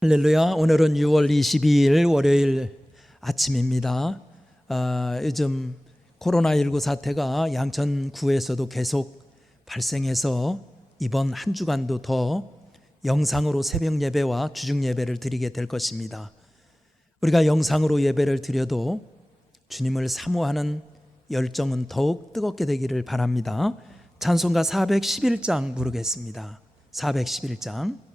할렐루야. 오늘은 6월 22일 월요일 아침입니다. 요즘 코로나19 사태가 양천구에서도 계속 발생해서 이번 한 주간도 더 영상으로 새벽 예배와 주중 예배를 드리게 될 것입니다. 우리가 영상으로 예배를 드려도 주님을 사모하는 열정은 더욱 뜨겁게 되기를 바랍니다. 찬송가 411장 부르겠습니다. 411장.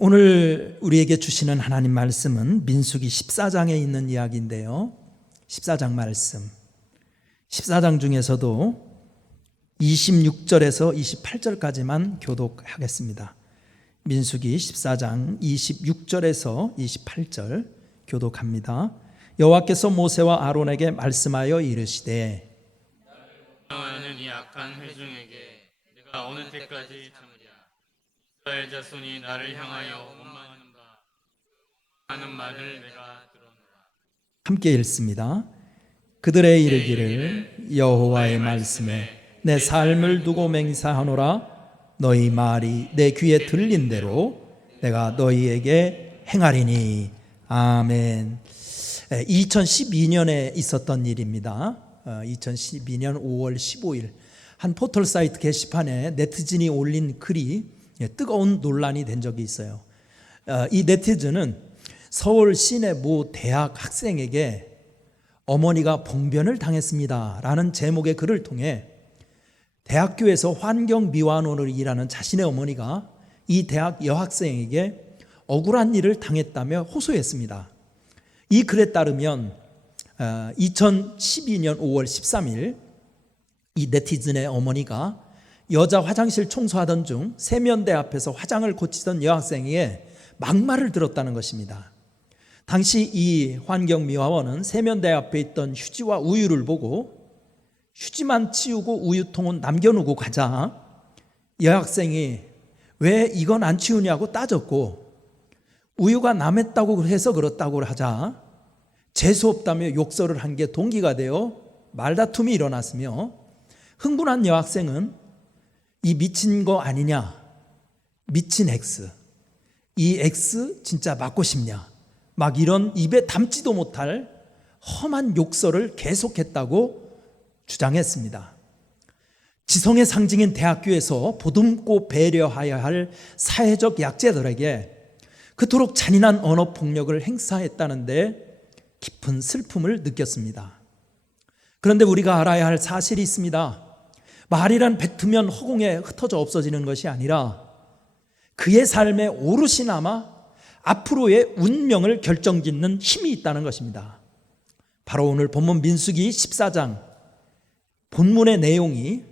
오늘 우리에게 주시는 하나님 말씀은 민수기 14장에 있는 이야기인데요. 14장 말씀. 14장 중에서도 26절에서 28절까지만 교독하겠습니다. 민수기 14장 26절에서 28절 교독합니다. 여호와께서 모세와 아론에게 말씀하여 이르시되 하는 이 악한 회중에게 내가 어느 때까지 참으랴. 이스라엘 자손이 나를 향하여 원망하는가 하는 말을 내가 들었노라. 함께 읽습니다. 그들의 이르기를 여호와의 말씀에 내 삶을 두고 맹세하노라. 너희 말이 내 귀에 들린 대로 내가 너희에게 행하리니. 아멘. 2012년에 있었던 일입니다. 2012년 5월 15일 한 포털 사이트 게시판에 네티즌이 올린 글이 뜨거운 논란이 된 적이 있어요. 이 네티즌은 서울 시내 모 대학 학생에게 어머니가 봉변을 당했습니다 라는 제목의 글을 통해 대학교에서 환경미화원으로 일하는 자신의 어머니가 이 대학 여학생에게 억울한 일을 당했다며 호소했습니다. 이 글에 따르면 2012년 5월 13일 이 네티즌의 어머니가 여자 화장실 청소하던 중 세면대 앞에서 화장을 고치던 여학생에게 막말을 들었다는 것입니다. 당시 이 환경미화원은 세면대 앞에 있던 휴지와 우유를 보고 휴지만 치우고 우유통은 남겨놓고 가자 여학생이 왜 이건 안 치우냐고 따졌고 우유가 남았다고 해서 그렇다고 하자 재수없다며 욕설을 한 게 동기가 되어 말다툼이 일어났으며 흥분한 여학생은 이 미친 거 아니냐, 미친 X, 이 X 진짜 맞고 싶냐, 막 이런 입에 담지도 못할 험한 욕설을 계속했다고 주장했습니다. 지성의 상징인 대학교에서 보듬고 배려하여야 할 사회적 약자들에게 그토록 잔인한 언어 폭력을 행사했다는데 깊은 슬픔을 느꼈습니다. 그런데 우리가 알아야 할 사실이 있습니다. 말이란 뱉으면 허공에 흩어져 없어지는 것이 아니라 그의 삶에 오롯이 남아 앞으로의 운명을 결정짓는 힘이 있다는 것입니다. 바로 오늘 본문 민수기 14장 본문의 내용이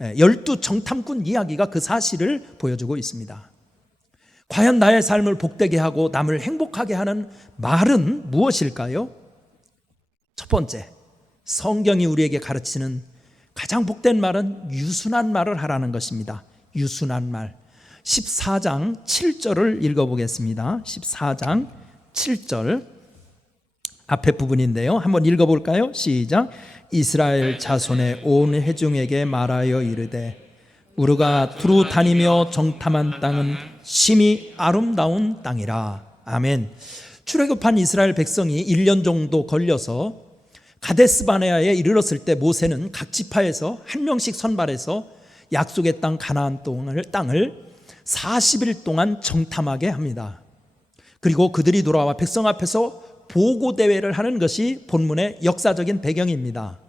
12정탐꾼 이야기가 그 사실을 보여주고 있습니다. 과연 나의 삶을 복되게 하고 남을 행복하게 하는 말은 무엇일까요? 첫 번째, 성경이 우리에게 가르치는 가장 복된 말은 유순한 말을 하라는 것입니다. 유순한 말. 14장 7절을 읽어보겠습니다. 14장 7절 앞에 부분인데요. 한번 읽어볼까요? 시작. 이스라엘 자손의 온 회중에게 말하여 이르되 우리가 두루 다니며 정탐한 땅은 심히 아름다운 땅이라. 아멘. 출애굽한 이스라엘 백성이 1년 정도 걸려서 가데스바네아에 이르렀을 때 모세는 각 지파에서 한 명씩 선발해서 약속의 땅 가나안 땅을 40일 동안 정탐하게 합니다. 그리고 그들이 돌아와 백성 앞에서 보고대회를 하는 것이 본문의 역사적인 배경입니다.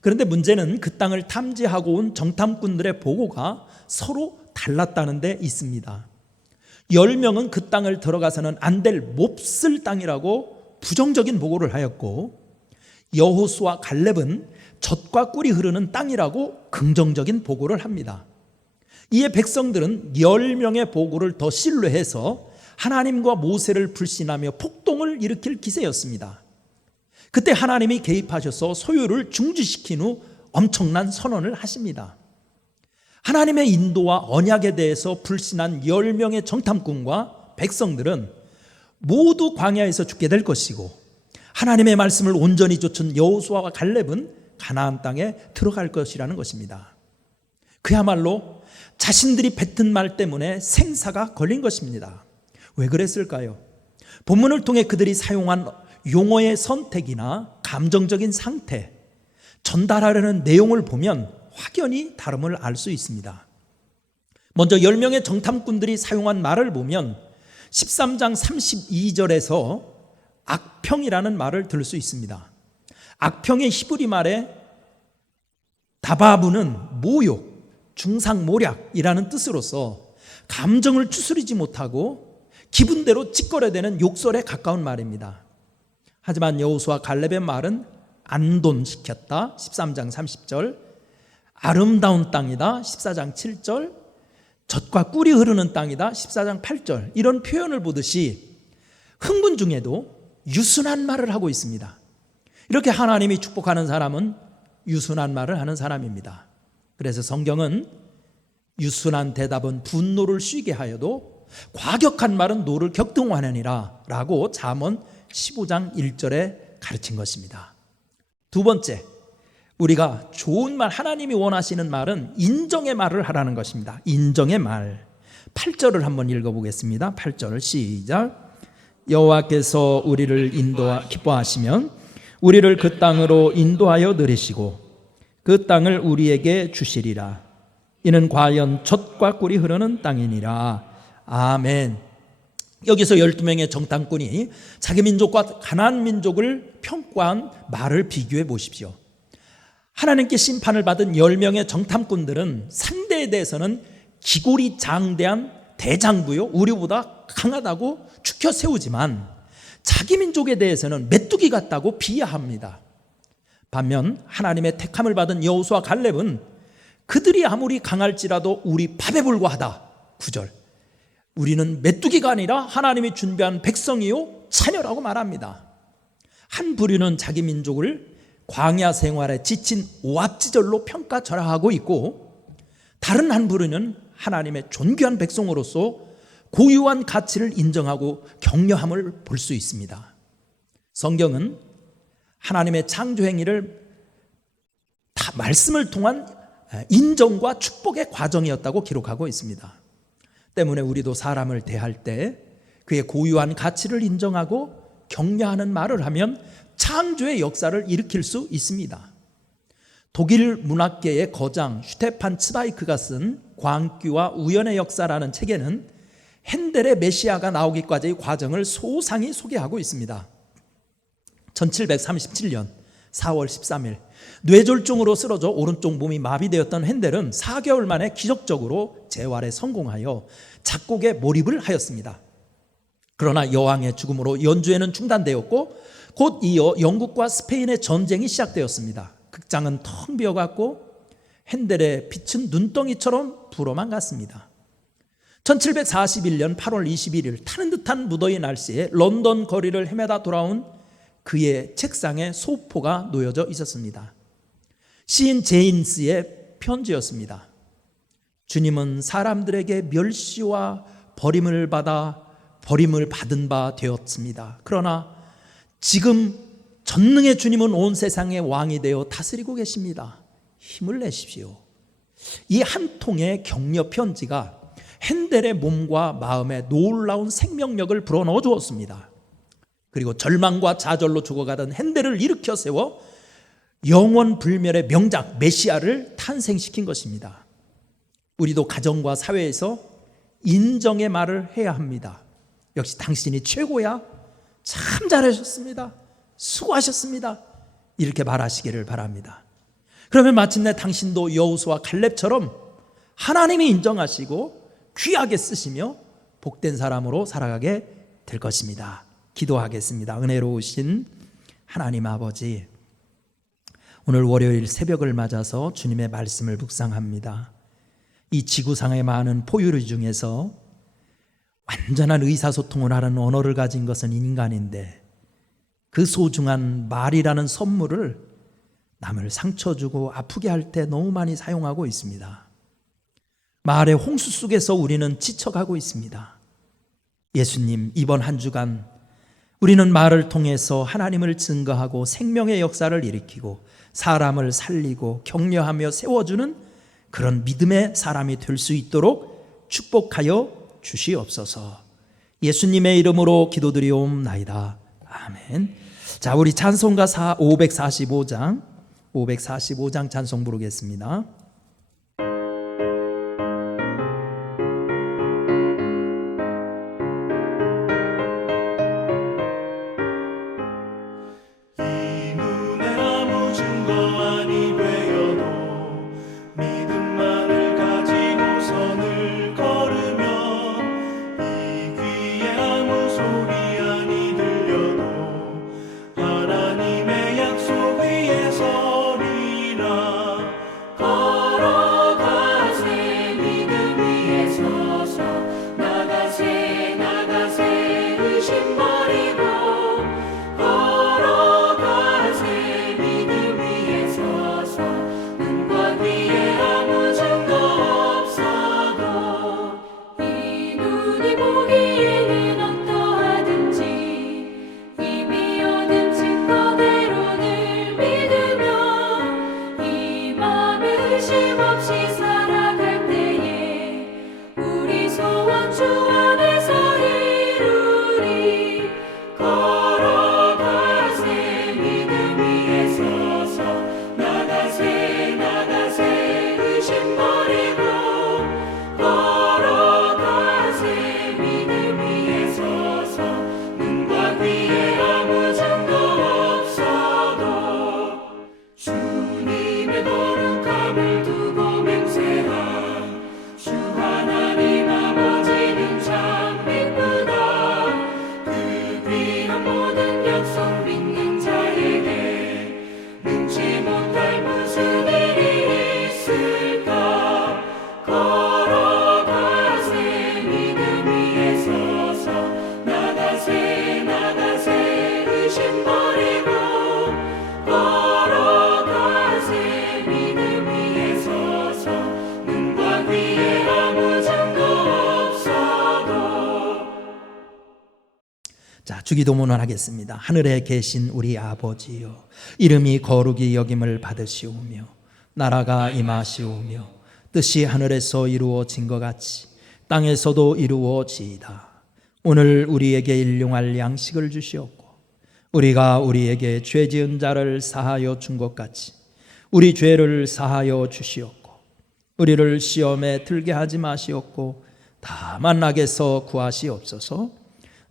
그런데 문제는 그 땅을 탐지하고 온 정탐꾼들의 보고가 서로 달랐다는 데 있습니다. 10명은 그 땅을 들어가서는 안 될 몹쓸 땅이라고 부정적인 보고를 하였고 여호수아 갈렙은 젖과 꿀이 흐르는 땅이라고 긍정적인 보고를 합니다. 이에 백성들은 10명의 보고를 더 신뢰해서 하나님과 모세를 불신하며 폭동을 일으킬 기세였습니다. 그때 하나님이 개입하셔서 소유를 중지시킨 후 엄청난 선언을 하십니다. 하나님의 인도와 언약에 대해서 불신한 10명의 정탐꾼과 백성들은 모두 광야에서 죽게 될 것이고 하나님의 말씀을 온전히 좇은 여호수아와 갈렙은 가나안 땅에 들어갈 것이라는 것입니다. 그야말로 자신들이 뱉은 말 때문에 생사가 걸린 것입니다. 왜 그랬을까요? 본문을 통해 그들이 사용한 용어의 선택이나 감정적인 상태, 전달하려는 내용을 보면 확연히 다름을 알 수 있습니다. 먼저 10명의 정탐꾼들이 사용한 말을 보면 13장 32절에서 악평이라는 말을 들을 수 있습니다. 악평의 히브리 말에 다바부는 모욕, 중상모략이라는 뜻으로서 감정을 추스리지 못하고 기분대로 찌꺼려대는 욕설에 가까운 말입니다. 하지만 여호수아 갈렙의 말은 안돈시켰다 13장 30절, 아름다운 땅이다 14장 7절, 젖과 꿀이 흐르는 땅이다 14장 8절, 이런 표현을 보듯이 흥분 중에도 유순한 말을 하고 있습니다. 이렇게 하나님이 축복하는 사람은 유순한 말을 하는 사람입니다. 그래서 성경은 유순한 대답은 분노를 쉬게 하여도 과격한 말은 노를 격동하느니라 라고 잠언 15장 1절에 가르친 것입니다. 두 번째, 우리가 좋은 말, 하나님이 원하시는 말은 인정의 말을 하라는 것입니다. 인정의 말. 8절을 한번 읽어보겠습니다. 8절 시작. 여호와께서 우리를 기뻐하시면 우리를 그 땅으로 인도하여 들이시고 그 땅을 우리에게 주시리라. 이는 과연 젖과 꿀이 흐르는 땅이니라. 아멘. 여기서 12명의 정탐꾼이 자기 민족과 가나안 민족을 평가한 말을 비교해 보십시오. 하나님께 심판을 받은 10명의 정탐꾼들은 상대에 대해서는 기골이 장대한 대장부요, 우리보다 강하다고 추켜 세우지만 자기 민족에 대해서는 메뚜기 같다고 비하합니다. 반면 하나님의 택함을 받은 여호수아 갈렙은 그들이 아무리 강할지라도 우리 밥에 불과하다. 9절. 우리는 메뚜기가 아니라 하나님이 준비한 백성이요 자녀라고 말합니다. 한 부류는 자기 민족을 광야 생활에 지친 오합지졸로 평가절하하고 있고, 다른 한 부류는 하나님의 존귀한 백성으로서 고유한 가치를 인정하고 격려함을 볼 수 있습니다. 성경은 하나님의 창조 행위를 다 말씀을 통한 인정과 축복의 과정이었다고 기록하고 있습니다. 때문에 우리도 사람을 대할 때 그의 고유한 가치를 인정하고 격려하는 말을 하면 창조의 역사를 일으킬 수 있습니다. 독일 문학계의 거장 슈테판 츠바이크가 쓴 광기와 우연의 역사라는 책에는 핸델의 메시아가 나오기까지의 과정을 소상히 소개하고 있습니다. 1737년 4월 13일 뇌졸중으로 쓰러져 오른쪽 몸이 마비되었던 핸델은 4개월 만에 기적적으로 재활에 성공하여 작곡에 몰입을 하였습니다. 그러나 여왕의 죽음으로 연주회는 중단되었고 곧 이어 영국과 스페인의 전쟁이 시작되었습니다. 극장은 텅 비어갔고 핸델의 빛은 눈덩이처럼 불어만 갔습니다. 1741년 8월 21일 타는 듯한 무더위 날씨에 런던 거리를 헤매다 돌아온 그의 책상에 소포가 놓여져 있었습니다. 시인 제임스의 편지였습니다. 주님은 사람들에게 멸시와 버림을 받은 바 되었습니다. 그러나 지금 전능의 주님은 온 세상의 왕이 되어 다스리고 계십니다. 힘을 내십시오. 이 한 통의 격려 편지가 핸델의 몸과 마음에 놀라운 생명력을 불어넣어 주었습니다. 그리고 절망과 좌절로 죽어가던 핸델을 일으켜 세워 영원 불멸의 명작 메시아를 탄생시킨 것입니다. 우리도 가정과 사회에서 인정의 말을 해야 합니다. 역시 당신이 최고야. 참 잘하셨습니다. 수고하셨습니다. 이렇게 말하시기를 바랍니다. 그러면 마침내 당신도 여호수아 갈렙처럼 하나님이 인정하시고 귀하게 쓰시며 복된 사람으로 살아가게 될 것입니다. 기도하겠습니다. 은혜로우신 하나님 아버지, 오늘 월요일 새벽을 맞아서 주님의 말씀을 묵상합니다. 이 지구상의 많은 포유류 중에서 완전한 의사소통을 하는 언어를 가진 것은 인간인데 그 소중한 말이라는 선물을 남을 상처 주고 아프게 할 때 너무 많이 사용하고 있습니다. 말의 홍수 속에서 우리는 지쳐가고 있습니다. 예수님, 이번 한 주간 우리는 말을 통해서 하나님을 증거하고 생명의 역사를 일으키고 사람을 살리고 격려하며 세워주는 그런 믿음의 사람이 될 수 있도록 축복하여 주시옵소서. 예수님의 이름으로 기도드리옵나이다. 아멘. 자, 우리 찬송가 545장 찬송 부르겠습니다. 주 하나님 아버지는 잘 자, 주기도문을 하겠습니다. 하늘에 계신 우리 아버지여, 이름이 거룩히 여김을 받으시오며 나라가 임하시오며 뜻이 하늘에서 이루어진 것 같이 땅에서도 이루어지이다. 오늘 우리에게 일용할 양식을 주시옵고 우리가 우리에게 죄 지은 자를 사하여 준 것 같이 우리 죄를 사하여 주시옵고 우리를 시험에 들게 하지 마시옵고 다만 악에서 구하시옵소서.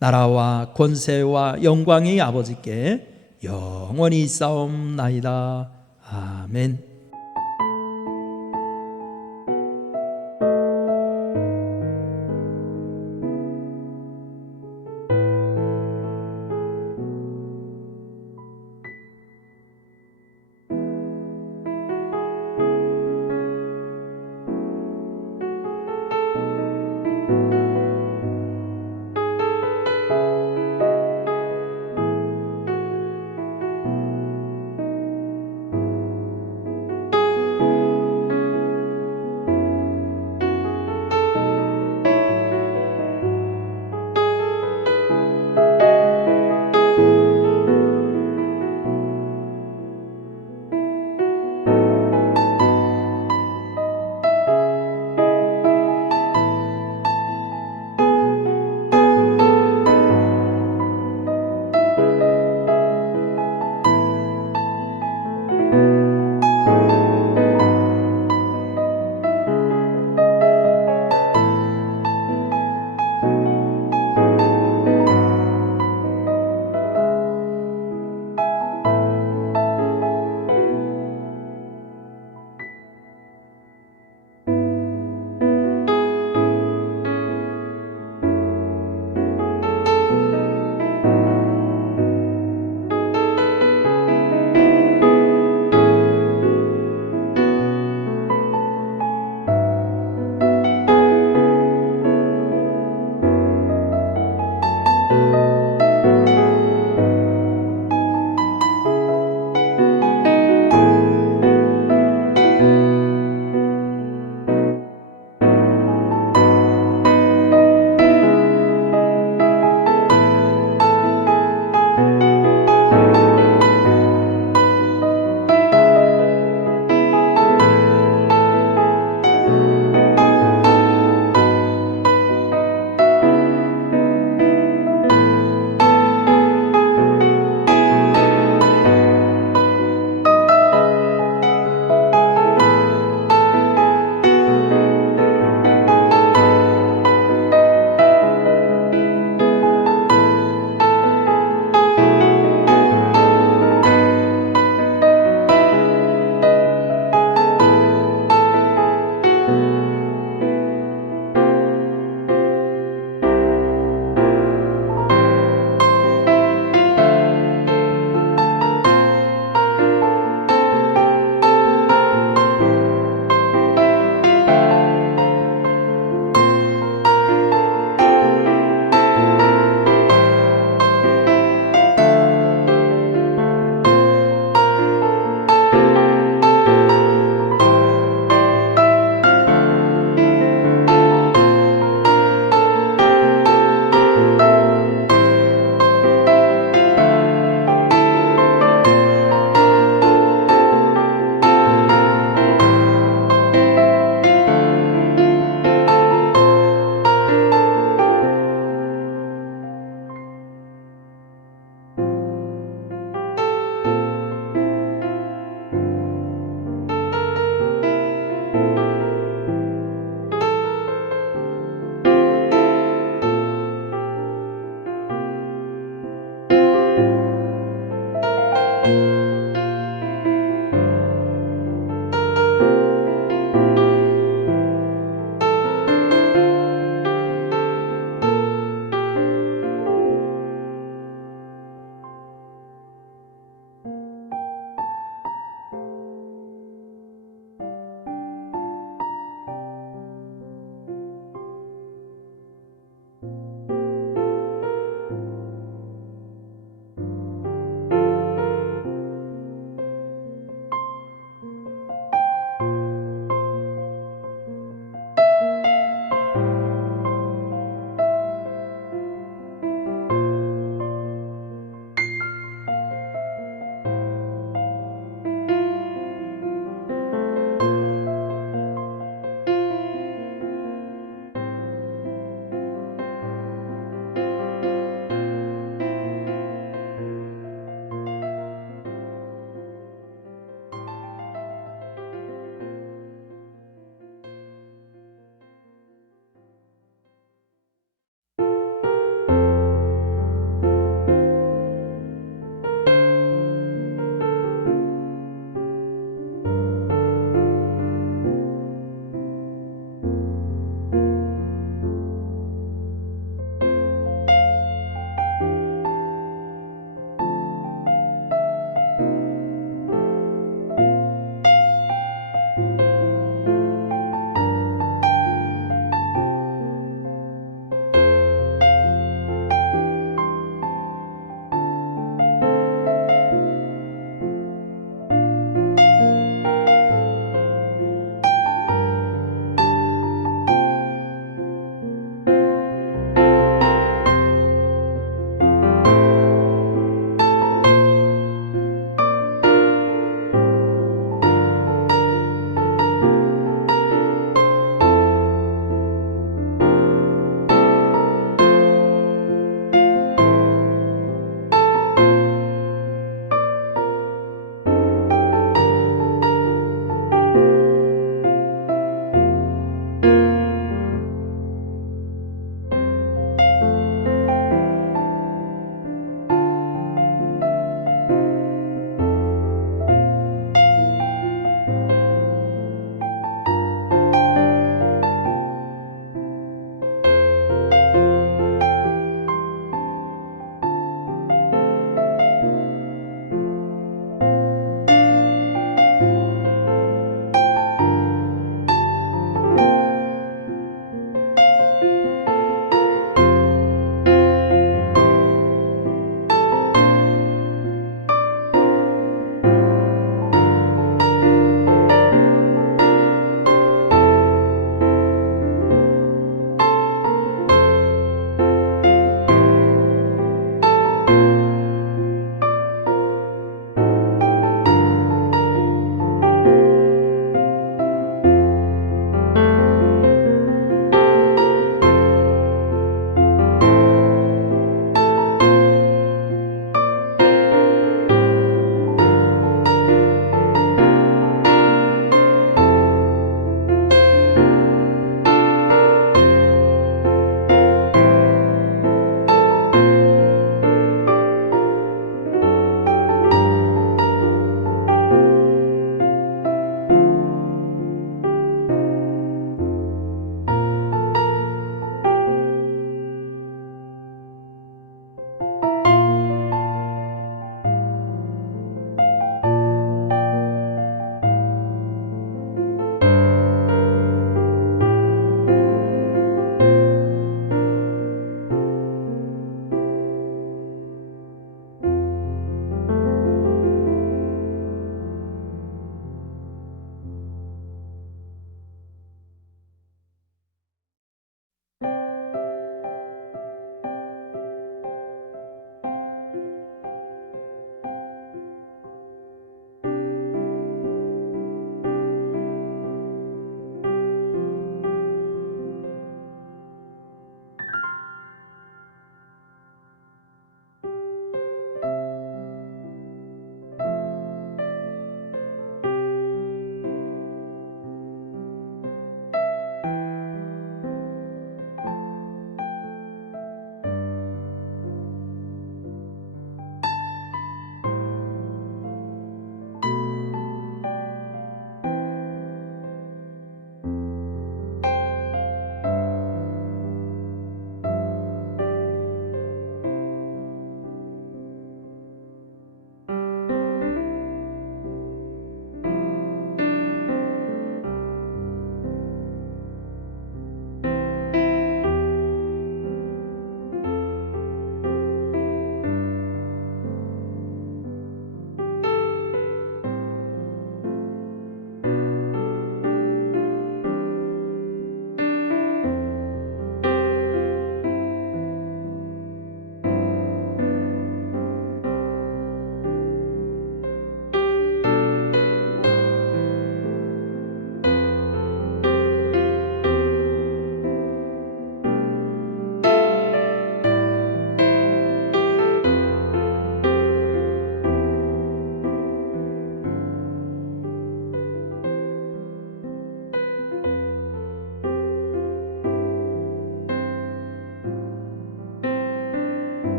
나라와 권세와 영광이 아버지께 영원히 있사옵나이다. 아멘.